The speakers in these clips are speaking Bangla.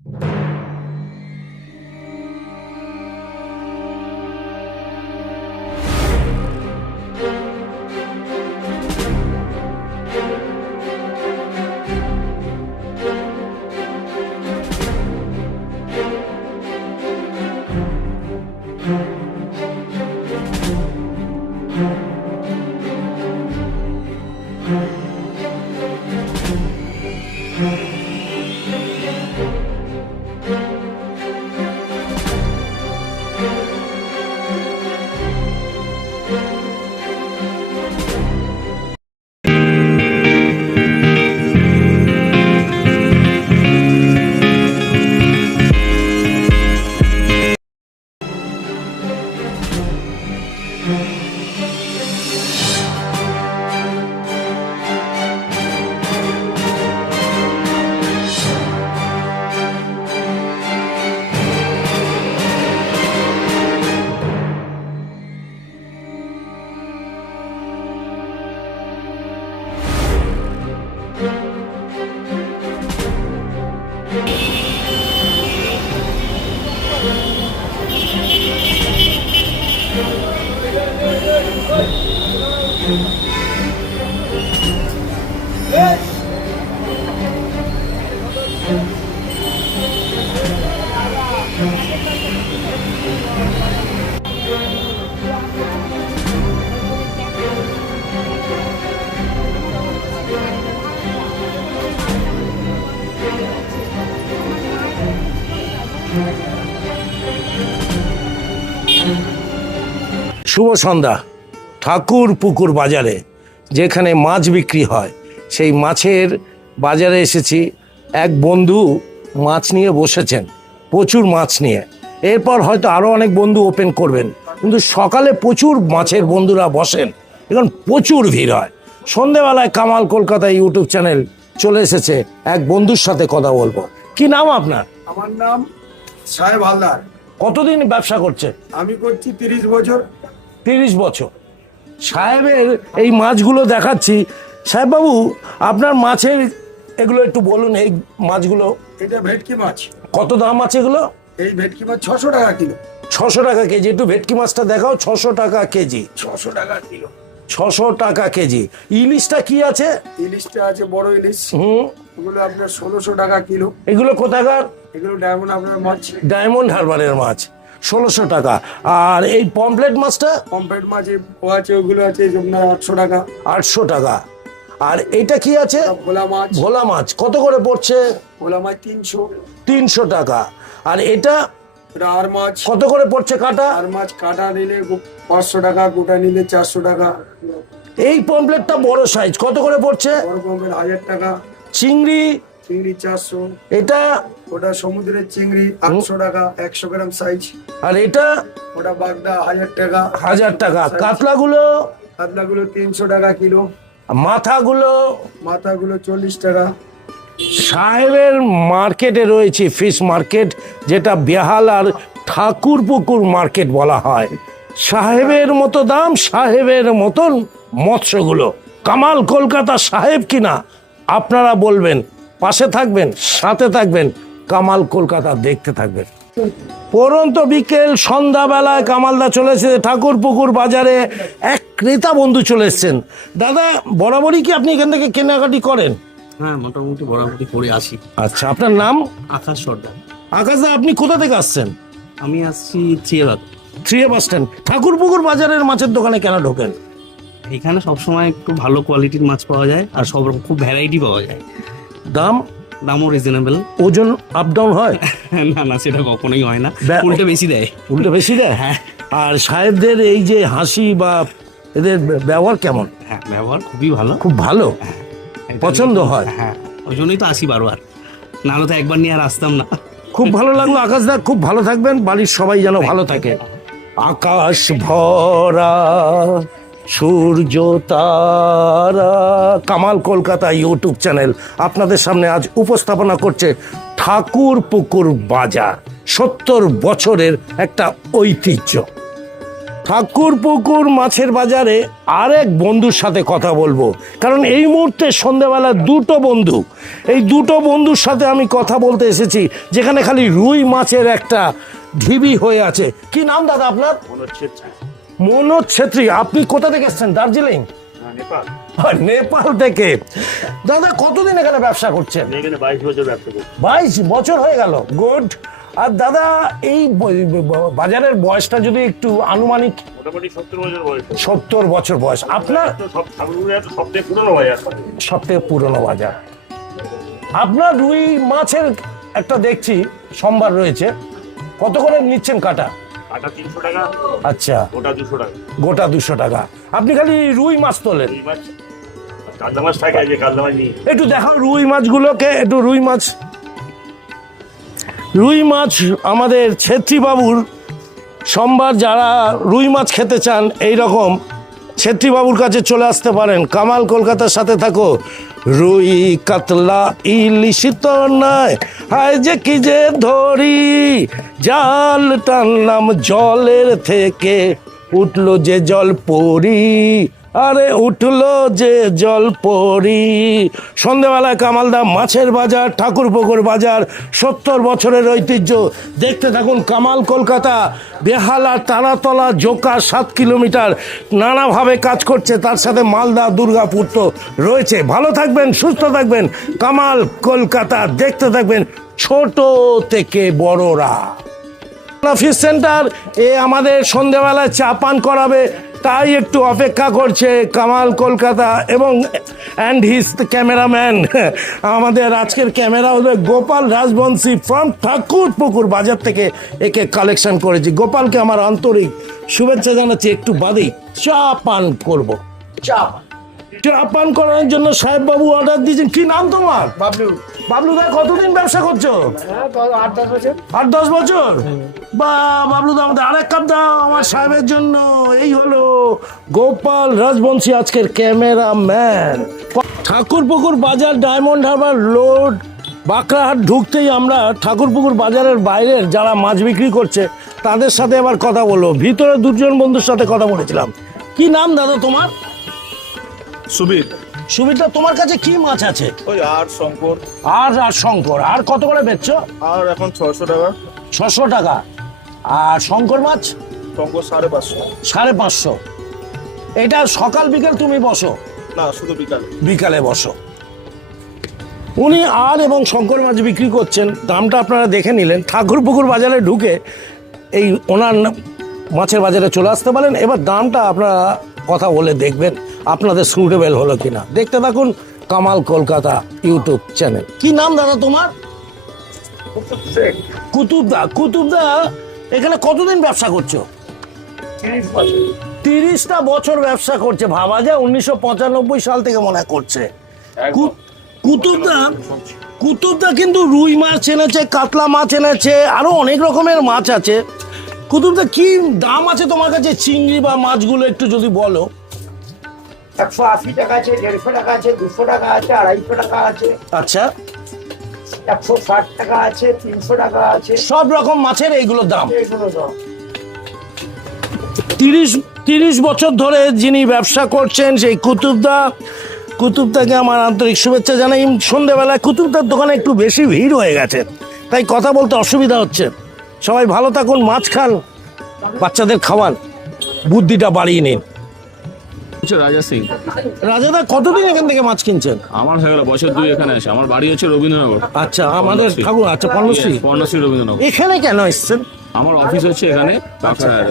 শুভ সন্ধ্যা। ঠাকুর পুকুর বাজারে যেখানে মাছ বিক্রি হয় সেই মাছের বাজারে এসেছি। এক বন্ধু মাছ নিয়ে বসেছেন, প্রচুর মাছ নিয়ে। এরপর হয়তো আরও অনেক বন্ধু ওপেন করবেন, কিন্তু সকালে প্রচুর মাছের বন্ধুরা বসেন, এখন প্রচুর ভিড় হয়। সন্ধেবেলায় কামাল কলকাতা ইউটিউব চ্যানেল চলে এসেছে, এক বন্ধুর সাথে কথা বলবো। কি নাম আপনার? আমার নাম সাহেব হালদার। কতদিন ব্যবসা করছেন? আমি করছি 30 বছর। 30 বছর। সাহেবের এই মাছগুলো দেখাচ্ছি। সাহেববাবু, আপনার মাছের এগুলো একটু বলুন। এই মাছগুলো, এটা ভেটকি মাছ। কত দাম আছে এগুলো? এই ভেটকি মাছ 600 টাকা কিলো। 600 টাকা কেজি। একটু ভেটকি মাছটা দেখাও। 600 টাকা কেজি। 600 টাকা কিলো। 600 টাকা কেজি। ইলিশটা কি আছে? ইলিশটা আছে বড় ইলিশ। এগুলো আপনার 1600 টাকা কিলো। এগুলো কোথাকার? এগুলো ডায়মন্ড হারবার মাছ। ডায়মন্ড হারবারের মাছ, 1600 টাকা। আর এই পমফ্লেট মাছটা? পমফ্রেট মাছ ও আছে, ওগুলো আছে আপনার 800 টাকা। 800 টাকা। আর এইটা কি আছে? ভোলা মাছ। ভোলা মাছ কত করে পড়ছে? ভোলা মাছ 300। 300 টাকা। আর এটা? এটা আর মাছ। কত করে পড়ছে কাটা? আর মাছ কাটা নিলে 500 টাকা, গোটা নিলে 400 টাকা। এই পমফ্লেটটা বড় সাইজ, কত করে পড়ছে? বড় পমফ্রেট 1000 টাকা। চিংড়ি? চিংড়ি 400। এটা? ওটা সমুদ্রের চিংড়ি 800 টাকা, 100 গ্রাম সাইজ। আর এটা? ওটা বাগদা 1000 টাকা। 1000 টাকা। কাতলাগুলো? কাতলাগুলো 300 টাকা কিলো। মাথাগুলো? মাথাগুলো 40 টাকা। সাহেবের মার্কেটে রয়েছে ফিশ মার্কেট, যেটা বেহাল আর ঠাকুরপুকুর মার্কেট বলা হয়। সাহেবের মতো দাম, সাহেবের মতন মৎস্যগুলো। কামাল কলকাতা সাহেব কিনা আপনারা বলবেন। পাশে থাকবেন, সাথে থাকবেন, কামাল কলকাতা দেখতে থাকবেন। পরন্ত বিকেল সন্ধ্যাবেলায় কামালদা চলে এসেছে ঠাকুরপুকুর বাজারে। এক ক্রেতা বন্ধু চলে এসছেন। দাদা, বরাবরই কি আপনি এখান থেকে কেনাকাটি করেন? হ্যাঁ, মোটামুটি বরাবরই করে আসি। আচ্ছা, আপনার নাম? আকাশ সর্দার। আকাশদা, আপনি কোথা থেকে আসছেন? আমি আসছি চিয়েবাদ। 3 বাস স্ট্যান্ড। ঠাকুরপুকুর বাজারের মাছের দোকানে কেন ঢোকেন? এখানে সবসময় একটু ভালো কোয়ালিটির মাছ পাওয়া যায়, আর সব রকম খুব ভ্যারাইটি পাওয়া যায়। দামও রিজনেবল। ওজন আপ ডাউন হয়? না না, সেটা কখনোই হয় না, উল্টে বেশি দেয়। উল্টে বেশি দেয়? হ্যাঁ। আর সাহেবদের এই যে হাসি বা এদের ব্যবহার কেমন? হ্যাঁ, ব্যবহার খুবই ভালো। খুব ভালো, পছন্দ হয়। হ্যাঁ, ওই জন্যই তো আসি বারবার, নাহলে তো একবার নিয়ে আর আসতাম না। খুব ভালো লাগলো আকাশদা, খুব ভালো থাকবেন, বাড়ির সবাই যেন ভালো থাকে। আকাশ ভরা সূর্য তারা, কামাল কলকাতা ইউটিউব চ্যানেল আপনাদের সামনে আজ উপস্থাপনা করছে ঠাকুরপুকুর বাজার। 70 বছরের একটা ঐতিহ্য। ঠাকুরপুকুর মাছের বাজারে আরেক বন্ধুর সাথে কথা বলবো, কারণ এই মুহূর্তে সন্ধ্যেবেলা দুটো বন্ধু, এই দুটো বন্ধুর সাথে আমি কথা বলতে এসেছি, যেখানে খালি রুই মাছের একটা ঢিবি হয়ে আছে। কি নাম দাদা আপনার? মনোজ ছেত্রী। আপনি কোথা থেকে এসেছেন? দার্জিলিং? নেপাল থেকে। দাদা কতদিন এখানে ব্যবসা করছেন? 22 বছর ব্যবসা করছি। 22 বছর হয়ে গেল। গুড। আর দাদা এই বাজারের বয়সটা যদি একটু আনুমানিক? মোটামুটি 70 বছর বয়স। 70 বছর বয়স। আপনার সবথেকে পুরনো বাজার। সবথেকে পুরনো বাজার। আপনার রুই মাছের একটা দেখছি সম্ভার রয়েছে, কত করে নিচ্ছেন কাটা? কাটা 300 টাকা। আচ্ছা, গোটা 200 টাকা। গোটা 200 টাকা। আপনি খালি রুই মাছ তোলেন? রুই মাছ, কাতলা মাছ থাকে, যে কাতলা মাছ নিই। একটু দেখাও রুই মাছগুলোকে, একটু রুই মাছ। রুই মাছ আমাদের ছেত্রী বাবুর সোমবার যারা রুই মাছ খেতে চান এই রকম ছেত্রী বাবুর কাছে চলে আসতে পারেন। কামাল কলকাতার সাথে থাকো। রুই কাতলা ইলিশ তো নয়, হায় যে কি যে ধরি, জাল টানলাম জলের থেকে, উঠলো যে জল পরি, আরে উঠলো যে জল পরি। সন্ধ্যেবেলায় কামালদা মাছের বাজার, ঠাকুরপুকুর বাজার, 70 বছরের ঐতিহ্য। দেখতে থাকুন কামাল কলকাতা। বেহালা, তারাতলা, জোকা 7 কিলোমিটার নানাভাবে কাজ করছে, তার সাথে মালদা, দুর্গাপুর তো রয়েছে। ভালো থাকবেন, সুস্থ থাকবেন। কামাল কলকাতা দেখতে থাকবেন ছোট থেকে বড়রা। ফিশ সেন্টার এ আমাদের সন্ধ্যেবেলায় চা পান করাবে, তাই একটু অপেক্ষা করছে কামাল কলকাতা এবং অ্যান্ড হিজ ক্যামেরাম্যান। আমাদের আজকের ক্যামেরা হলো গোপাল রাজবংশী ফ্রম ঠাকুরপুকুর বাজার থেকে একে কালেকশন করেছি। গোপালকে আমার আন্তরিক শুভেচ্ছা জানাচ্ছি। একটু বাদেই চা পান করবো। চা পান করার জন্য সাহেব বাবু অর্ডার দিয়েছেন। কি নাম তোমার? বাবলু। বাবলু দা কতদিন ব্যবসা করছো? 8-10 বছর। 8-10 বছর। বা বাবলু দা, আমাদের আরেক কাপ দাও আমার সাহেবের জন্য। এই হলো গোপাল রাজবংশী আজকের ক্যামেরাম্যান। ঠাকুরপুকুর বাজার, ডায়মন্ড হারবার রোড, বাঁকড়াহাট ঢুকতেই আমরা ঠাকুরপুকুর বাজারের বাইরের যারা মাছ বিক্রি করছে তাদের সাথে আবার কথা বলবো। ভিতরে দুজন বন্ধুর সাথে কথা বলেছিলাম। কি নাম দাদা তোমার? সুবীর। সুবিধা, তোমার কাছে কি মাছ আছে? ওই আর শঙ্কর। আর শঙ্কর। আর কত করে বেচছো? আর এখন 600 টাকা। 600 টাকা। আর শঙ্কর মাছ? শঙ্কর 550। 550। এটা সকাল বিকেল তুমি বসো? না, শুধু বিকালে। বিকালে বসো। উনি আর এবং শঙ্কর মাছ বিক্রি করছেন, দামটা আপনারা দেখে নিলেন। ঠাকুরপুকুর বাজারে ঢুকে এই ওনার মাছের বাজারে চলে আসতে পারেন। এবার দামটা আপনারা কথা বলে দেখবেন আপনাদের সুটেবল হলো কিনা। দেখতে থাকুন কামাল কলকাতা ইউটিউব চ্যানেল। কি নাম দাদা তোমার? কুতুবদা। কুতুবদা এখানে কতদিন ব্যবসা করছো? 30টা বছর ব্যবসা করছে। ভাবা যায় 1995 সাল থেকে মনে করছে। কুতুবদা কিন্তু রুই মাছ এনেছে, কাতলা মাছ এনেছে, আরো অনেক রকমের মাছ আছে। কুতুবদা কি দাম আছে তোমার কাছে চিংড়ি বা মাছগুলো একটু যদি বলো। 180 টাকা আছে, 150 টাকা আছে, 200 টাকা আছে, 250 টাকা আছে। আচ্ছা, 160 টাকা আছে, 300 টাকা আছে। সব রকম মাছের এইগুলো দাম। এগুলো দাম। 30 বছর ধরে যিনি ব্যবসা করছেন সেই কুতুবদাকে আমার আন্তরিক শুভেচ্ছা জানাই। সন্ধ্যেবেলায় কুতুবদার দোকানে একটু বেশি ভিড় হয়ে গেছে, তাই কথা বলতে অসুবিধা হচ্ছে। সবাই ভালো থাকুন, মাছ খান, বাচ্চাদের খাওয়ান, বুদ্ধিটা বাড়িয়ে নিন। রাজা সিং। রাজাদা কতদিন এখান থেকে মাছ কিনছেন? আমার হয়ে গেল বছর 2 এখানে আসে। আমার বাড়ি হচ্ছে রবীন্দ্রনগর। আচ্ছা, আমাদের ঠাকুর। আচ্ছা, পর্ণশ্রী। পর্ণশ্রী রবীন্দ্রনগর। এখানে কেন এসছেন? আমার অফিস হচ্ছে এখানে,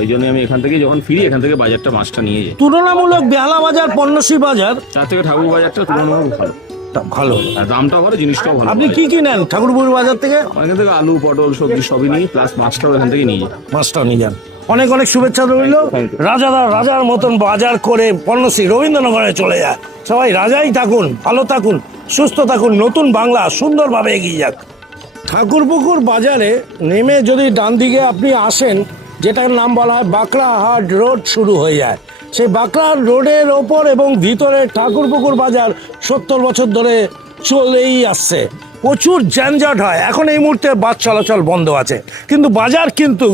ওই জন্য আমি এখান থেকে যখন ফিরি এখান থেকে বাজারটা মাছটা নিয়ে যাই। তুলনামূলক বেহালা বাজার, পর্ণশ্রী বাজার তার থেকে ঠাকুর বাজারটা তুলনামূলক ভালো। ভালো। আর দামটাও ভালো, জিনিসটাও ভালো। আপনি কি কি নেন ঠাকুরপুর বাজার থেকে? আমার এখান থেকে আলু, পটল, সবজি সবই নিই, প্লাস মাছটাও এখান থেকে নিয়ে যাই। মাছটা নিয়ে যান। অনেক অনেক শুভেচ্ছা রইল। রাজাদা রাজার মতন বাজার করে পর্ণশ্রী রবীন্দ্রনগরে চলে যায়। সবাই রাজাই থাকুন, ভালো থাকুন, সুস্থ থাকুন, নতুন বাংলা সুন্দরভাবে এগিয়ে যাক। ঠাকুরপুকুর বাজারে নেমে যদি ডান দিকে আপনি আসেন, যেটার নাম বলা হয় বাঁকড়াহাট রোড শুরু হয়ে যায়, সেই বাঁকড়াহাট রোডের ওপর এবং ভিতরে ঠাকুরপুকুর বাজার 70 বছর ধরে চলেই আসছে। প্রচুর যানজট হয়। এখন এই মুহূর্তে বাস চলাচল বন্ধ আছে, কিন্তু বাজার কিন্তু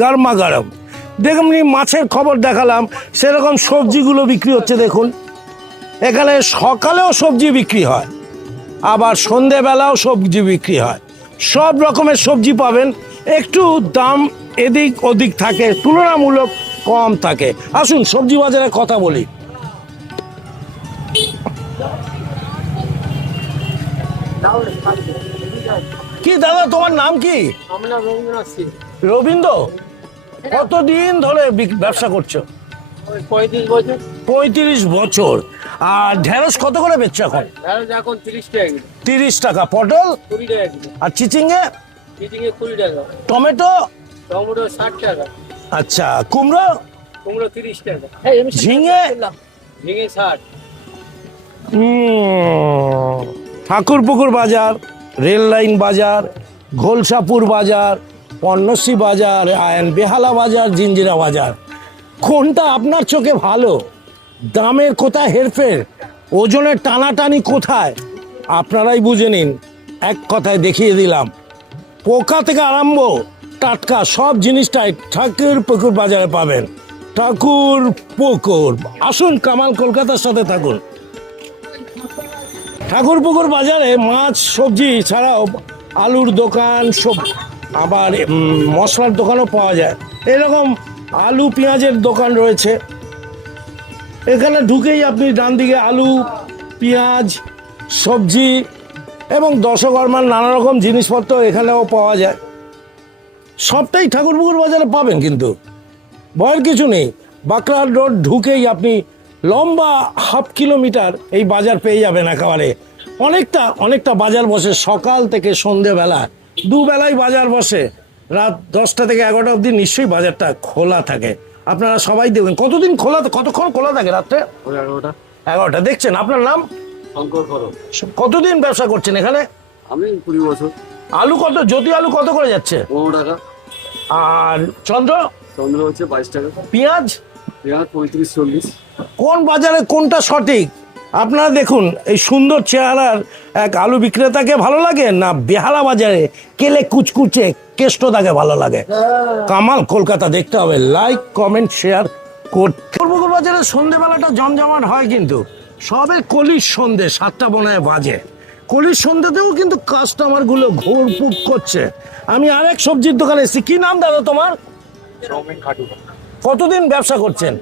গরমাগরম। দেখুন মাছের খবর দেখালাম, সেরকম সবজিগুলো বিক্রি হচ্ছে দেখুন। এখানে সকালেও সবজি বিক্রি হয়, আবার সন্ধেবেলাও সবজি বিক্রি হয়। সব রকমের সবজি পাবেন, একটু দাম এদিক ওদিক থাকে, তুলনামূলক কম থাকে। আসুন সবজি বাজারে কথা বলি। কি দাদা তোমার নাম কি? রবীন্দ্র। কতদিন ধরে ব্যবসা করছো? 35 বছর। 35 বছর। আর ঢেঁড়স কত করে বেচছো এখন? এখন 30 টাকা কিলো। 30 টাকা। পটল 20 টাকা কিলো। আর চিচিঙ্গে? চিচিঙ্গে 20 টাকা। টমেটো? টমেটো 60 টাকা। আচ্ছা, কুমড়ো? কুমড়ো 30 টাকা। ঝিঙে? ঝিঙে 60। ঠাকুরপুকুর বাজার, রেল লাইন বাজার, ঘোলসাপুর বাজার, পণ্যশ্রী বাজার, বেহালা বাজার, জিঞ্জিরা বাজার, কোনটা আপনার চোখে ভালো? দামের কোথায় হেরফের, ওজনের টানাটানি কোথায়, আপনারাই বুঝে নিন। এক কথায় দেখিয়ে দিলাম, পোকা থেকে আরম্ভ টাটকা সব জিনিসটাই ঠাকুরপুকুর বাজারে পাবেন। ঠাকুরপুকুর, আসুন কামাল কলকাতার সাথে থাকুন। ঠাকুরপুকুর বাজারে মাছ সবজি ছাড়াও আলুর দোকান, সব আবার মশলার দোকানও পাওয়া যায়। এরকম আলু পেঁয়াজের দোকান রয়েছে। এখানে ঢুকেই আপনি ডান দিকে আলু, পেঁয়াজ, সবজি এবং দশকর্মার নানা রকম জিনিসপত্র এখানেও পাওয়া যায়। সবটাই ঠাকুরপুকুর বাজারে পাবেন, কিন্তু ভয়ের কিছু নেই। বাঁকড়াহাট রোড ঢুকেই আপনি লম্বা হাফ কিলোমিটার এই বাজার পেয়ে যাবেন। একেবারে অনেকটা বাজার বসে সকাল থেকে সন্ধেবেলা, দুবেলায় বাজার বসে। রাত 10টা থেকে 11টা অবধি নিশ্চয়ই বাজারটা খোলা থাকে। আপনারা সবাই দেখবেন। কতক্ষণ খোলা থাকে রাত্রে? 11টা। দেখছেন। আপনার নাম? শঙ্কর করো। কতদিন ব্যবসা করছেন এখানে? আমি 20 বছর। আলু কত, জ্যোতি আলু কত করে যাচ্ছে? 15 টাকা। আর চন্দ্র? চন্দ্র হচ্ছে 22 টাকা। পেঁয়াজ? পেঁয়াজ 35-40। কোন বাজারে কোনটা সঠিক? আপনারা দেখুন, এই সুন্দর চেহারার এক আলু বিক্রেতাকে ভালো লাগে, না বেহালা বাজারে কেলে কুচকুচে কেষ্টদাকে ভালো লাগে? কামাল কলকাতা দেখতে হবে। লাইক, কমেন্ট, শেয়ার করতে। ঠাকুরপুকুর বাজারে সন্ধেবেলাটা জমজমাট হয়, কিন্তু সবে কলির সন্ধে 7টা বোনায় বাজে। কলির সন্ধ্যেতেও কিন্তু কাস্টমারগুলো ঘোরপুক করছে। আমি আরেক সবজির দোকানে এসেছি। কি নাম দাদা তোমার? কতদিন ব্যবসা করছেন?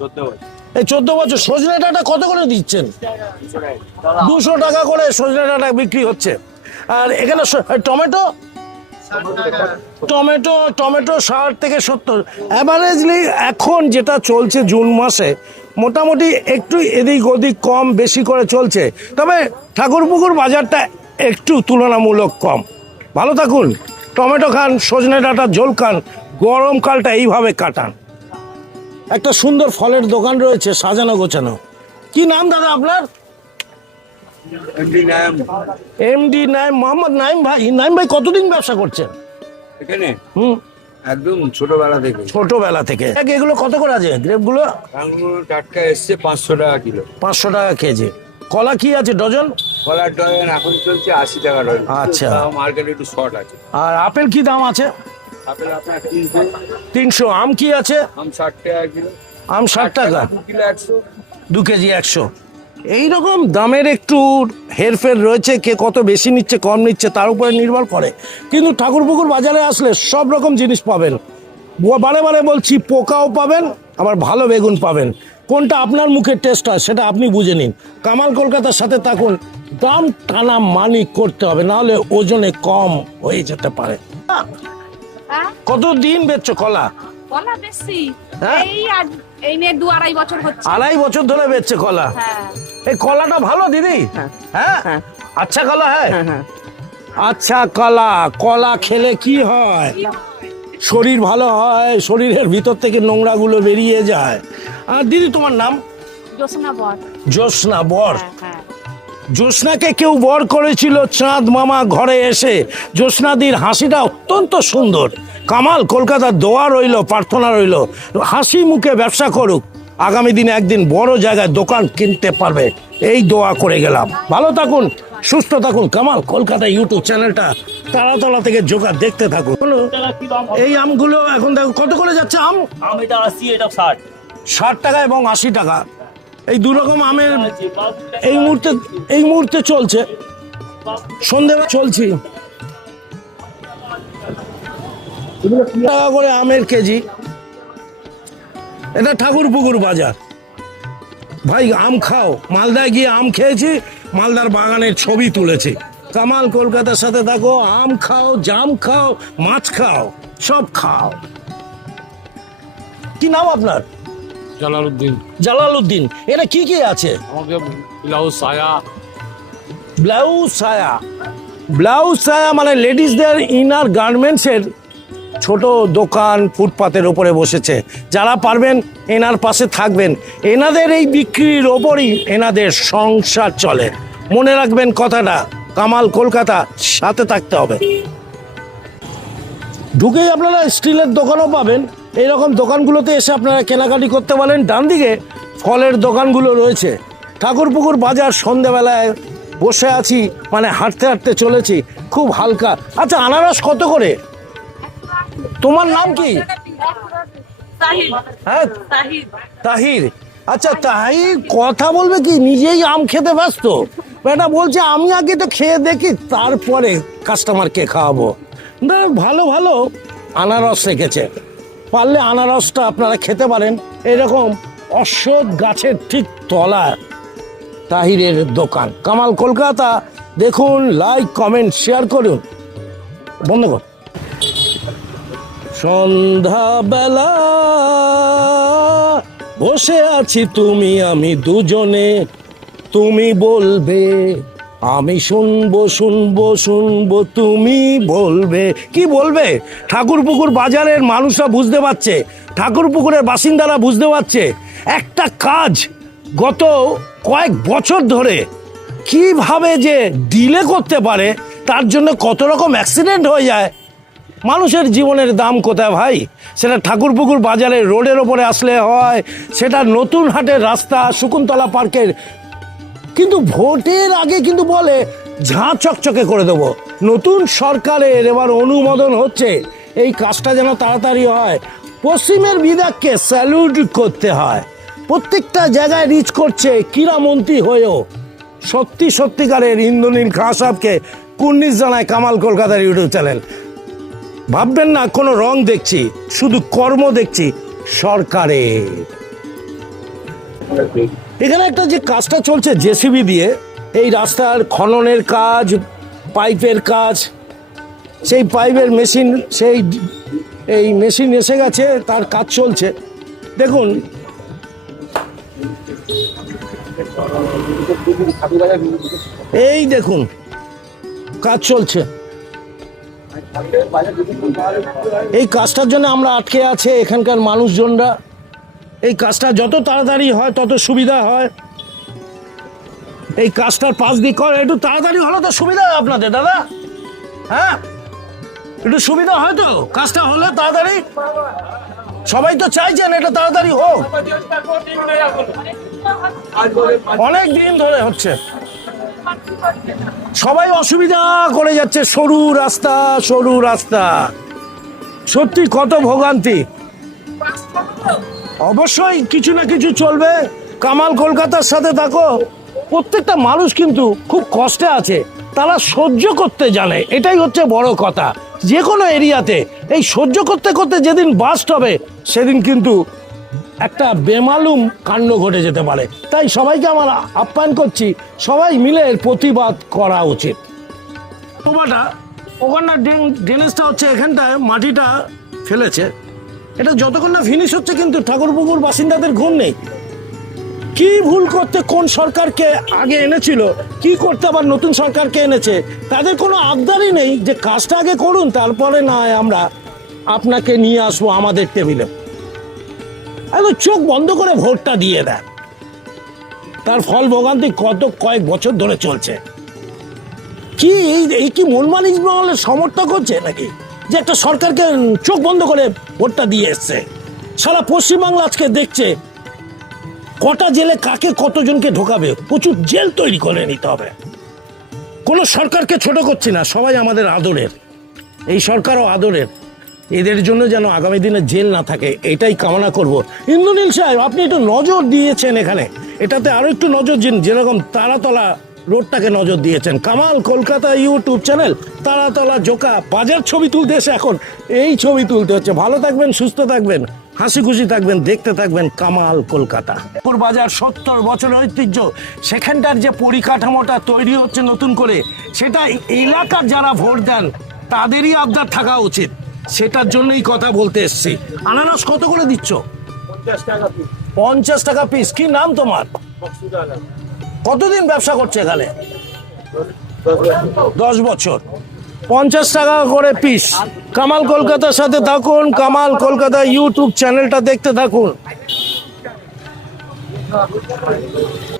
14 বছর। এই 14 বছর। সজনে ডাঁটা কত করে দিচ্ছেন? 200 টাকা করে সজনে ডাঁটা বিক্রি হচ্ছে। আর এখানে টমেটো? টমেটো 60 থেকে 70। অ্যাভারেজলি এখন যেটা চলছে জুন মাসে, মোটামুটি একটু এদিক ওদিক কম বেশি করে চলছে। তবে ঠাকুরপুকুর বাজারটা একটু তুলনামূলক কম। ভালো থাকুন। টমেটো খান, সজনে ডাঁটার ঝোল খান, গরমকালটা এইভাবে কাটান। একটা সুন্দর ফলের দোকান রয়েছে, সাজানো গোছানো। কি নাম দাদা আপনার? এমডি নাইম, মোহাম্মদ নাইম ভাই। নাইম ভাই কতদিন ব্যবসা করছেন এখানে? একদম ছোটবেলা থেকে। ছোটবেলা থেকে। এগুলো কত করে আছে গ্রেপগুলো? আঙুর টাটকা এসছে 500 টাকা কিলো। 500 টাকা কেজি। কলা কি আছে ডজন? কলার ডজন এখন চলছে 80 টাকা ডজন। আচ্ছা। মার্কেটে একটু শর্ট আছে। আর আপেল কি দাম আছে? আপেল আপনার 300। 300। আম কি আছে? আম 60 টাকা কিলো। আম 60 টাকা। 2 কিলো 100। 2 কেজি 100। এইরকম দামের একটু হেরফের রয়েছে। কে কত বেশি নিচ্ছে কম নিচ্ছে তার উপরে নির্ভর করে। কিন্তু ঠাকুরপুকুর বাজারে আসলে সব রকম জিনিস পাবেন। বারে বারে বলছি, পোকাও পাবেন, আবার ভালো বেগুন পাবেন। কোনটা আপনার মুখে টেস্ট হয় সেটা আপনি বুঝে নিন। কামাল কলকাতার সাথে থাকুন। দাম টানা মানি করতে হবে, নাহলে ওজনে কম হয়ে যেতে পারে। কতদিন বেচছো কলা? কলা বেশি হ্যাঁ? এই নিয়ে 2-2.5 বছর হচ্ছে। 2.5 বছর ধরে বেচছে কলা? হ্যাঁ। এই কলাটা ভালো দিদি? হ্যাঁ। আচ্ছা কলা? হ্যাঁ। আচ্ছা কলা খেলে কি হয়? শরীর ভালো হয়, শরীরের ভিতর থেকে নোংরাগুলো বেরিয়ে যায়। আর দিদি তোমার নাম? জ্যোৎস্না বর। হ্যাঁ। জ্যোৎস্নাকে কেউ বর করেছিল চাঁদ মামা ঘরে এসে। জ্যোৎস্নাদির হাসিটা অত্যন্ত সুন্দর। কামাল কলকাতার দোয়া রইল, প্রার্থনা রইল, হাসি মুখে ব্যবসা করুক, আগামী দিনে একদিন বড় জায়গায় দোকান কিনতে পারবে, এই দোয়া করে গেলাম। ভালো থাকুন। সুস্থ থাকুন। কামাল কলকাতা ইউটিউব চ্যানেলটা তারাতলা থেকে জোগাড় দেখতে থাকুন। এই আমগুলো এখন দেখো কত করে যাচ্ছে আম? আম এটা 80, এটা 60। 60 টাকা এবং 80 টাকা, এই দু রকম আমের এই মুহূর্তে চলছে, সন্ধ্যেবেলা চলছি। টাকা করে আমের কেজি। এটা ঠাকুরপুকুর বাজার। ভাই আম খাও, মালদায় গিয়ে আম খেয়েছি, মালদার বাগানের ছবি তুলেছি। কামাল কলকাতার সাথে থাকো, আম খাও, জাম খাও, মাছ খাও, সব খাও। কি নাম আপনার? জালালউদ্দিন। জালালউদ্দিন। এটা কি কি আছে? আমাকে ব্লাউজ, সায়া। ব্লাউজ সায়া মানে লেডিসদের ইনার গার্মেন্টসের ছোট দোকান ফুটপাতের ওপরে বসেছে। যারা পারবেন এনার পাশে থাকবেন, এনাদের এই বিক্রির ওপরই এনাদের সংসার চলে। মনে রাখবেন কথাটা, কামাল কলকাতা সাথে থাকতে হবে। ঢুকেই আপনারা স্টিলের দোকানও পাবেন। এইরকম দোকানগুলোতে এসে আপনারা কেনাকাটি করতে পারেন। ডান দিকে ফলের দোকানগুলো রয়েছে। ঠাকুরপুকুর বাজার, সন্ধ্যেবেলায় বসে আছি, মানে হাঁটতে হাঁটতে চলেছি, খুব হালকা। আচ্ছা, আনারস কত করে? তোমার নাম কি? হ্যাঁ, তাহির। আচ্ছা তাহির, কথা বলবে কি? নিজেই আম খেতে ব্যস্ত। এটা বলছে আমি আগে তো খেয়ে দেখি, তারপরে কাস্টমারকে খাওয়াবো। না, ভালো ভালো আনারস রেখেছে, পারলে আনারসটা আপনারা খেতে পারেন। এরকম অশ্বত্থ গাছের ঠিক তলা তাহিরের দোকান। কামাল কলকাতা দেখুন, লাইক কমেন্ট শেয়ার করুন। বন্ধ কর। সন্ধ্যাবেলা বসে আছি তুমি আমি দুজনে, তুমি বলবে আমি শুনবো শুনবো শুনবো, তুমি বলবে। কি বলবে? ঠাকুরপুকুর বাজারের মানুষরা বুঝতে পারছে, ঠাকুরপুকুরের বাসিন্দারা বুঝতে পারছে একটা কাজ গত কয়েক বছর ধরে কিভাবে যে ডিলে করতে পারে, তার জন্য কত রকম অ্যাক্সিডেন্ট হয়ে যায়। মানুষের জীবনের দাম কোথায় ভাই? সেটা ঠাকুরপুকুর বাজারের রোডের ওপরে আসলে হয়, সেটা নতুন হাটের রাস্তা, শকুন্তলা পার্কের। কিন্তু ভোটের আগে কিন্তু বলে ঝাঁ চকচকে করে দেবো। নতুন সরকারের এবার অনুমোদন হচ্ছে, এই কাজটা যেন তাড়াতাড়ি হয়। পশ্চিমের বিধায়ককে স্যালুট করতে হয়, প্রত্যেকটা জায়গায় রিচ করছে ক্রীড়ামন্ত্রী হয়েও। সত্যিকারের ইন্দ্রনীল খাঁ সাহেবকে কুর্নিশ জানায় কামাল কলকাতার ইউটিউব চ্যানেল। ভাববেন না কোনো রং দেখছি, শুধু কর্ম দেখছি সরকারের। এখানে একটা যে কাজটা চলছে জেসিবি দিয়ে, এই রাস্তার খননের কাজ, পাইপের কাজ, সেই পাইপের মেশিন, এই মেশিন এসে গেছে, তার কাজ চলছে। দেখুন এই দেখুন কাজ চলছে। এই কাজটার জন্য আমরা আটকে আছে এখানকার মানুষজনরা। এই কাজটা যত তাড়াতাড়ি হয় তত সুবিধা হয়। এই কাজটার পাশ দিয়ে করে একটু তাড়াতাড়ি হলে তো সুবিধা হয় আপনাদের দাদা। হ্যাঁ, একটু সুবিধা হয় তো কাজটা হলে তাড়াতাড়ি। সবাই তো চাইছেন এটা তাড়াতাড়ি হোক, অনেক দিন ধরে হচ্ছে। সবাই অসুবিধা করে যাচ্ছে, সরু রাস্তা, সত্যি কত ভোগান্তি। অবশ্যই কিছু না কিছু চলবে। কামাল কলকাতার সাথে থাকো। প্রত্যেকটা মানুষ কিন্তু খুব কষ্টে আছে, তারা সহ্য করতে জানে, এটাই হচ্ছে বড় কথা। যে কোনো এরিয়াতে এই সহ্য করতে করতে যেদিন বাস্ট হবে, সেদিন কিন্তু একটা বেমালুম কাণ্ড ঘটে যেতে পারে। তাই সবাইকে আমার আপ্যায়ন করছি, সবাই মিলে এর প্রতিবাদ করা উচিত। ওখানটা ড্রেনেজটা হচ্ছে, এখানটায় মাটিটা ফেলেছে, এটা যতক্ষণ না ফিনিশ হচ্ছে কিন্তু ঠাকুরপুকুর বাসিন্দাদের ঘুম নেই। কি ভুল করতে কোন সরকারকে আগে এনেছিল, কি করতে আবার নতুন সরকারকে এনেছে, তাদের কোনো আবদারই নেই যে কাজটা আগে করুন, তারপরে না হয় আমরা আপনাকে নিয়ে আসবো আমাদের টেবিলে। একদম চোখ বন্ধ করে ভোটটা দিয়ে দেয়, তার ফল ভোগান্তি কয়েক বছর ধরে চলছে। কি এই কি মনমানিস মহলের সমর্থক হচ্ছে নাকি, যে একটা সরকারকে চোখ বন্ধ করে ভোটটা দিয়ে এসছে? সারা পশ্চিমবাংলা আজকে দেখছে কটা জেলে কাকে কতজনকে ঢোকাবে, প্রচুর জেল তৈরি করে নিতে হবে। কোনো সরকারকে ছোট করছি না, সবাই আমাদের আদরের, এই সরকারও আদরের। এদের জন্য যেন আগামী দিনে জেল না থাকে, এটাই কামনা করব। ইন্দ্রনীল সাহেব, আপনি একটু নজর দিয়েছেন এখানে, এটাতে আরো একটু নজর দিন, যেরকম তারাতলা রোডটাকে নজর দিয়েছেন। কামাল কলকাতা ইউটিউব চ্যানেল, তারাতলা জোকা বাজার ছবি তুলতে এসে এখন এই ছবি তুলতে হচ্ছে। ভালো থাকবেন, সুস্থ থাকবেন, হাসি খুশি থাকবেন, দেখতে থাকবেন কামাল কলকাতা। বাজার 70 বছরের ঐতিহ্য, সেখানটার যে পরিকাঠামোটা তৈরি হচ্ছে নতুন করে, সেটা এলাকার যারা ভোট দেন তাদেরই আবদার থাকা উচিত, সেটার জন্যই কথা বলতে এসছি। আনারস কত করে দিচ্ছ? 50 টাকা পিস। কি নাম তোমার? কতদিন ব্যবসা করছে এখানে? 10 বছর। 50 টাকা করে পিস। কামাল কলকাতার সাথে থাকুন, কামাল কলকাতা ইউটিউব চ্যানেলটা দেখতে থাকুন।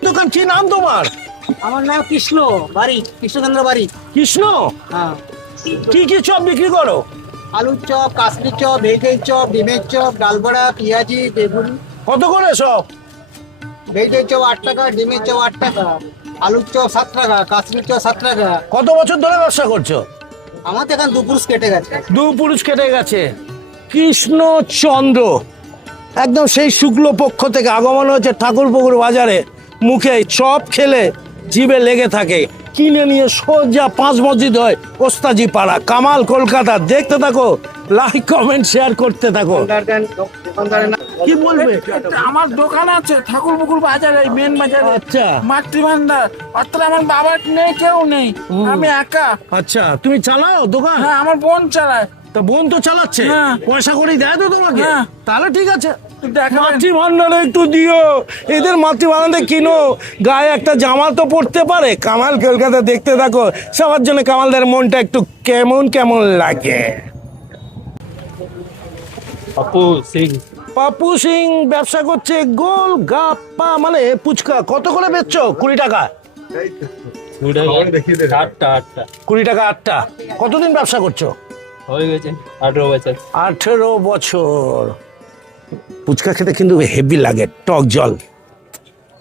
দোকান কি নাম তোমার? আমার নাম কৃষ্ণ, বাড়ি কৃষ্ণচন্দ্র বাড়ি। কৃষ্ণ, হ্যাঁ, কি কি চপ বিক্রি করো? আলুর চপ, কাসলি চপ, ভেজের চপ, ডিমের চপ, ডালবড়া, পেঁয়াজি, বেগুন। কত করে সব? ভেজের চপ 8 টাকা, ডিমের চপ 8 টাকা, আলুর চপ 7 টাকা, কাসলির চপ 7 টাকা। কত বছর ধরে ব্যবসা করছো? আমার তো এখন দুপুরুষ কেটে গেছে। 2 পুরুষ কেটে গেছে। কৃষ্ণচন্দ্র, একদম সেই শুক্ল পক্ষ থেকে আগমন হয়েছে ঠাকুরপুকুর বাজারে। মুখে চপ খেলে জিভে লেগে থাকে, কিনে নিয়ে সোজা 5 মসজিদ হয় ওস্তাজি পাড়া। কামাল কলকাতা দেখতে থাকো, লাইক কমেন্ট শেয়ার করতে থাকো। কি বলবে? আমার দোকান আছে ঠাকুরপুকুর বাজারে, মেন বাজারে, আচ্ছা মাতৃভান্ডার। অর্থাৎ আমার বাবার নেই, কেউ নেই, আমি একা। আচ্ছা, তুমি চালাও দোকান? হ্যাঁ, আমার বোন চালায়। তা বোন তো চালাচ্ছে, হ্যাঁ। পয়সা করে দেয় তো তোমাকে? হ্যাঁ। তাহলে ঠিক আছে, দেখাবেন? মাতৃভান্ডারে একটু দিও, এদের মাতৃভান্ডারে কিনো, গায়ে একটা জামা তো পড়তে পারে। কামাল কলকাতা দেখতে থাকো, সবার জন্য কামালদের মনটা একটু কেমন কেমন লাগে। পাপু সিং ব্যবসা করছে গোল গাপ্পা, মানে পুচকা। কত করে বেচছো? 20 টাকা। 20 টাকা 8টা। কতদিন ব্যবসা করছো? হয়ে গেছে 18 বছর। 18 বছর। ফুচকা খেতে কিন্তু হেভি লাগে, টক জল,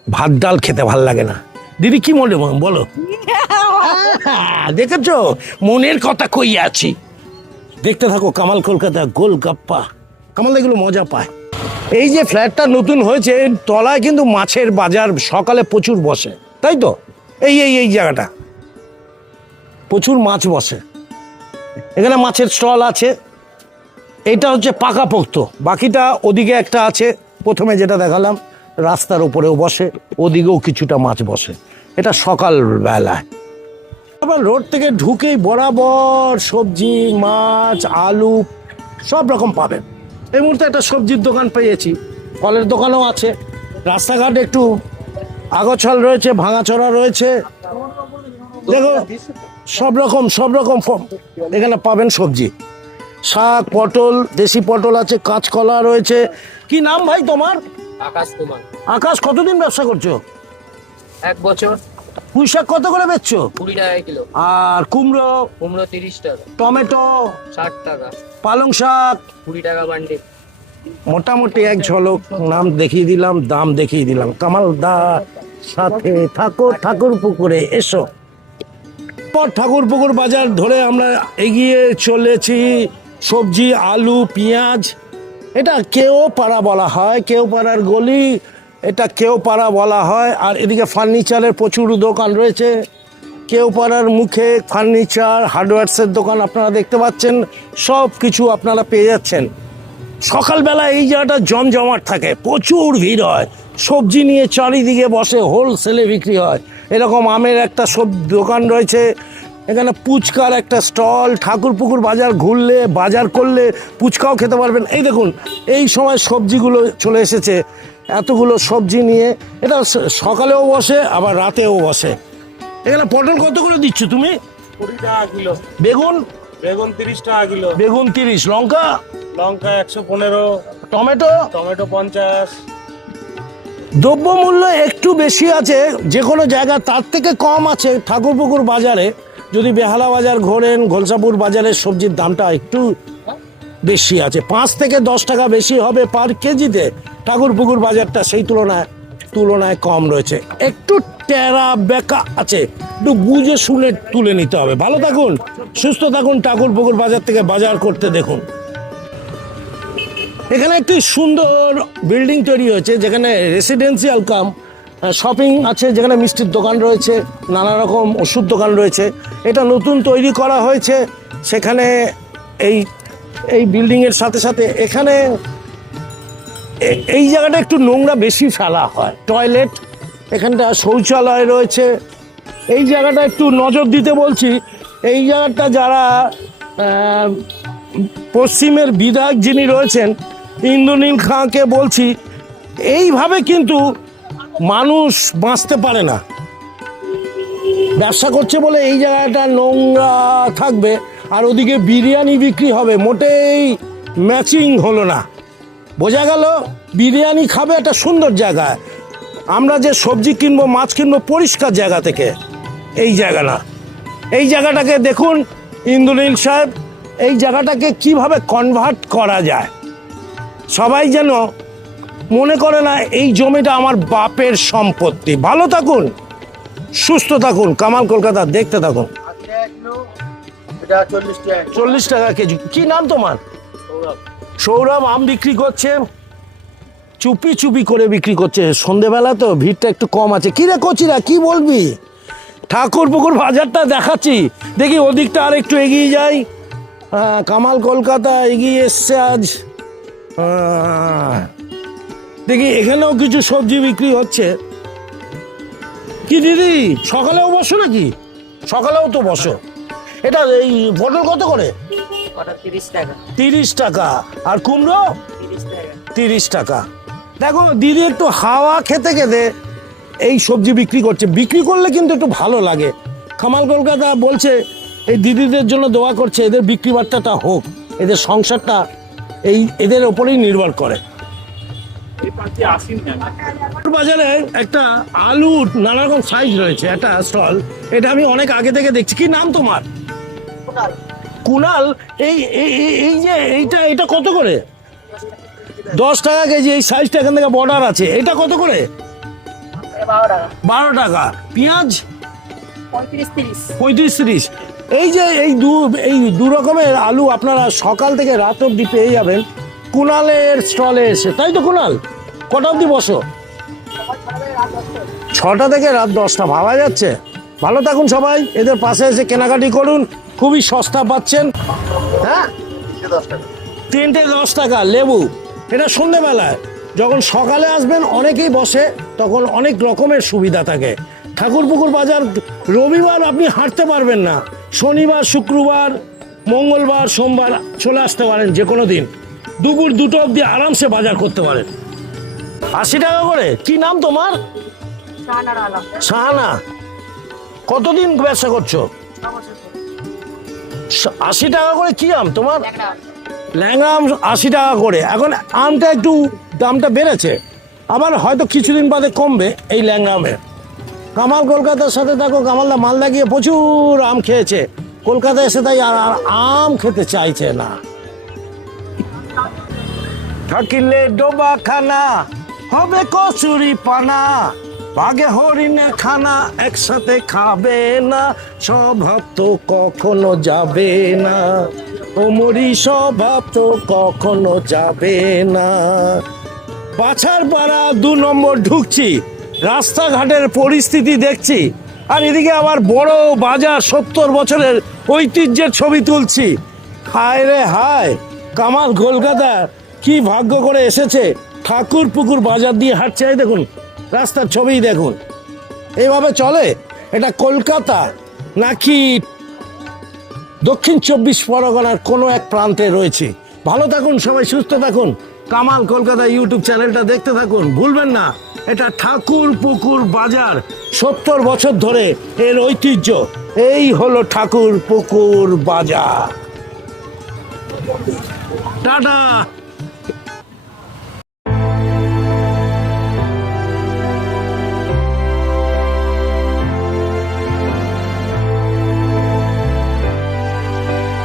ভাত ডাল খেতে ভাল লাগে না। দিদি কি মনে বলো? দেখেছো, মনের কথা কই আছি। দেখতে থাকো কামাল কলকাতা গোলগাপ্পা। কামাল এগুলো মজা পায়। এই যে ফ্ল্যাটটা নতুন হয়েছে, এর তলায় কিন্তু মাছের বাজার সকালে প্রচুর বসে, তাই তো? এই এই এই জায়গাটা প্রচুর মাছ বসে, এখানে মাছের স্টল আছে। এটা হচ্ছে পাকাপোক্ত, বাকিটা ওদিকে একটা আছে, প্রথমে যেটা দেখালাম রাস্তার উপরেও বসে, ওদিকেও কিছুটা মাছ বসে। এটা সকাল বেলায়। আবার রোড থেকে ঢুকেই বরাবর সবজি, মাছ, আলু সব রকম পাবেন। এই মুহূর্তে একটা সবজির দোকান পেয়েছি, ফলের দোকানও আছে। রাস্তাঘাট একটু আগোছাল রয়েছে, ভাঙাচোরা রয়েছে। দেখো সব রকম এখানে পাবেন সবজি, শাক, পটল, দেশি পটল আছে, কাঁচকলা রয়েছে। কি নাম ভাই তোমার? আকাশ কুমার। আকাশ, কতদিন ব্যবসা করছো? 1 বছর। পুঁই শাক কত করে বেচছো? 20 টাকা কিলো। আর কুমড়ো? কুমড়ো 30 টাকা। টমেটো? 60 টাকা। পালং শাক? 20 টাকা বান্ডিল। মোটামুটি এক ঝলক নাম দেখিয়ে দিলাম, দাম দেখিয়ে দিলাম। কামাল দা সাথে থাকো, ঠাকুরপুকুরে এসো। পর ঠাকুরপুকুর বাজার ধরে আমরা এগিয়ে চলেছি। সবজি, আলু, পেঁয়াজ, এটা কেউ পাড়া বলা হয়, কেউ পাড়ার গলি, এটা কেউ পাড়া বলা হয়। আর এদিকে ফার্নিচারের প্রচুর দোকান রয়েছে। কেউ পাড়ার মুখে ফার্নিচার, হার্ডওয়্যারসের দোকান আপনারা দেখতে পাচ্ছেন, সব কিছু আপনারা পেয়ে যাচ্ছেন। সকালবেলা এই জায়গাটা জমজমাট থাকে, প্রচুর ভিড় হয়। সবজি নিয়ে চারিদিকে বসে, হোলসেলে বিক্রি হয়। এরকম আমের একটা দোকান রয়েছে, এখানে পুচকার একটা স্টল। ঠাকুরপুকুর বাজার ঘুরলে, বাজার করলে পুচকাও খেতে পারবেন। এই দেখুন, এই সময় সবজিগুলো চলে এসেছে, এতগুলো সবজি নিয়ে। এটা সকালেও বসে, আবার রাতেও বসে। এখানে পটল কত করে দিচ্ছ তুমি? 20 টাকা কিলো। বেগুন? বেগুন 30 টাকা কিলো। বেগুন 30। লঙ্কা? লঙ্কা 115। টমেটো? টমেটো 50। দ্রব্যমূল্য একটু বেশি আছে, যে কোনো জায়গা তার থেকে কম আছে ঠাকুরপুকুর বাজারে। যদি বেহালা বাজার ঘোরেন, ঘোলসাপুর বাজারের সবজির দামটা একটু বেশি আছে, 5 থেকে 10 টাকা বেশি হবে পার কেজিতে ঠাকুরপুকুর বাজারটা, সেই তুলনায় তুলনায় কম রয়েছে, একটু টেরা বেঁকা আছে, একটু বুঝে শুনে তুলে নিতে হবে। ভালো থাকুন, সুস্থ থাকুন, ঠাকুরপুকুর বাজার থেকে বাজার করতে দেখুন। এখানে একটি সুন্দর বিল্ডিং তৈরি হয়েছে, যেখানে রেসিডেন্সিয়াল কাম শপিং আছে, যেখানে মিষ্টির দোকান রয়েছে, নানা রকম ওষুধ দোকান রয়েছে। এটা নতুন তৈরি করা হয়েছে। সেখানে এই বিল্ডিংয়ের সাথে সাথে এখানে এই জায়গাটা একটু নোংরা বেশি ফেলা হয়, টয়লেট, এখানটা শৌচালয় রয়েছে। এই জায়গাটা একটু নজর দিতে বলছি। এই জায়গাটা যারা পশ্চিমের বিধায়ক যিনি রয়েছেন ইন্দ্রনীল খাঁকে বলছি, এইভাবে কিন্তু মানুষ বাঁচতে পারে না। ব্যবসা করছে বলে এই জায়গাটা নোংরা থাকবে, আর ওদিকে বিরিয়ানি বিক্রি হবে, মোটেই ম্যাচিং হলো না। বোঝা গেল বিরিয়ানি খাবে একটা সুন্দর জায়গায়, আমরা যে সবজি কিনবো মাছ কিনবো পরিষ্কার জায়গা থেকে, এই জায়গা না। এই জায়গাটাকে দেখুন ইন্দ্রনীল সাহেব, এই জায়গাটাকে কিভাবে কনভার্ট করা যায়। সবাই যেন মনে করে না এই জমিটা আমার বাপের সম্পত্তি। ভালো থাকুন, সুস্থ থাকুন, কামাল কলকাতা দেখতে থাকুন। 40 টাকা কেজি। কি নাম তোমার? সৌরভ। আম বিক্রি করছে, চুপি চুপি করে বিক্রি করছে, সন্ধেবেলা তো ভিড়টা একটু কম আছে। কি রে কচিরা, কি বলবি? ঠাকুরপুকুর বাজারটা দেখাচ্ছি, দেখি ওদিকটা আর একটু এগিয়ে যাই। কামাল কলকাতা এগিয়ে এসছে আজ। দেখি এখানেও কিছু সবজি বিক্রি হচ্ছে। কি দিদি, সকালেও বসো নাকি? সকালেও তো বসো। এটা এই পটল কত করে? 30 টাকা। আর কুমড়ো 30 টাকা। দেখো দিদি একটু হাওয়া খেতে খেতে এই সবজি বিক্রি করছে। বিক্রি করলে কিন্তু একটু ভালো লাগে। কামাল কলকাতা বলছে এই দিদিদের জন্য দোয়া করছে, এদের বিক্রি বার্তাটা হোক, এদের সংসারটা এদের ওপরেই নির্ভর করে। বাজারে একটা আলুর নানা রকম সাইজ রয়েছে, একটা স্টল, এটা আমি অনেক আগে থেকে দেখছি। কি নাম তোমার? কুনাল। এই যে এটা কত করে? 10 টাকা কেজি। এই সাইজটা এখান থেকে বর্ডার আছে, এটা কত করে? 12 টাকা। পেঁয়াজ 35-30। এই যে এই দু রকমের আলু আপনারা সকাল থেকে রাত অব্দি পেয়ে যাবেন কুনালের স্টলে এসে, তাই তো? কুনাল কটা অব্দি বসো? 6টা থেকে রাত 10টা। ভাবা যাচ্ছে। ভালো থাকুন সবাই, এদের পাশে এসে কেনাকাটি করুন, খুবই সস্তা পাচ্ছেন। হ্যাঁ, 3টে 10 টাকা লেবু। এটা সন্ধ্যেবেলায়, যখন সকালে আসবেন অনেকেই বসে, তখন অনেক রকমের সুবিধা থাকে। ঠাকুরপুকুর বাজার রবিবার আপনি হাঁটতে পারবেন না, শনিবার, শুক্রবার, মঙ্গলবার, সোমবার চলে আসতে পারেন, যে কোনো দিন দুপুর 2টো অবধি আরামসে বাজার করতে পারেন। 80 টাকা করে। কি নাম তোমার? শাহানা। কতদিন ব্যবসা করছো? 80 টাকা করে। কি আম তোমার? ল্যাংড়া আম 80 টাকা করে। এখন আমটা একটু দামটা বেড়েছে, আবার হয়তো কিছুদিন বাদে কমবে এই ল্যাংড়া আমের। কামাল কলকাতার সাথে থাকো। কামালদা মালদা গিয়ে প্রচুর আম খেয়েছে, কলকাতায় এসে তাই আর আম খেতে চাইছে না। থাকিলে ডোবা খানা হবে কচুরি পানা, বাগে হরিণে খানা একসাথে খাবে না, স্বভাব তো কখনো যাবে না, ওমরি স্বভাব তো কখনো যাবে না। বাছার পাড়া 2 নম্বর ঢুকছি, রাস্তাঘাটের পরিস্থিতি দেখছি, আর এদিকে আবার বড় বাজার 70 বছরের ঐতিহ্যের ছবি তুলছি। হায় রে হায়, কামাল কলকাতা কি ভাগ্য করে এসেছে, ঠাকুরপুকুর বাজার দিয়ে হাঁটছে। এই দেখুন রাস্তার ছবি দেখুন, এইভাবে চলে। এটা কলকাতা নাকি দক্ষিণ 24 পরগনার কোনো এক প্রান্তে রয়েছে। ভালো থাকুন সবাই, সুস্থ থাকুন। কামাল কলকাতা ইউটিউব চ্যানেলটা দেখতে থাকুন, ভুলবেন না। এটা ঠাকুরপুকুর বাজার, 70 বছর ধরে এর ঐতিহ্য। এই হলো ঠাকুরপুকুর বাজার। টাটা।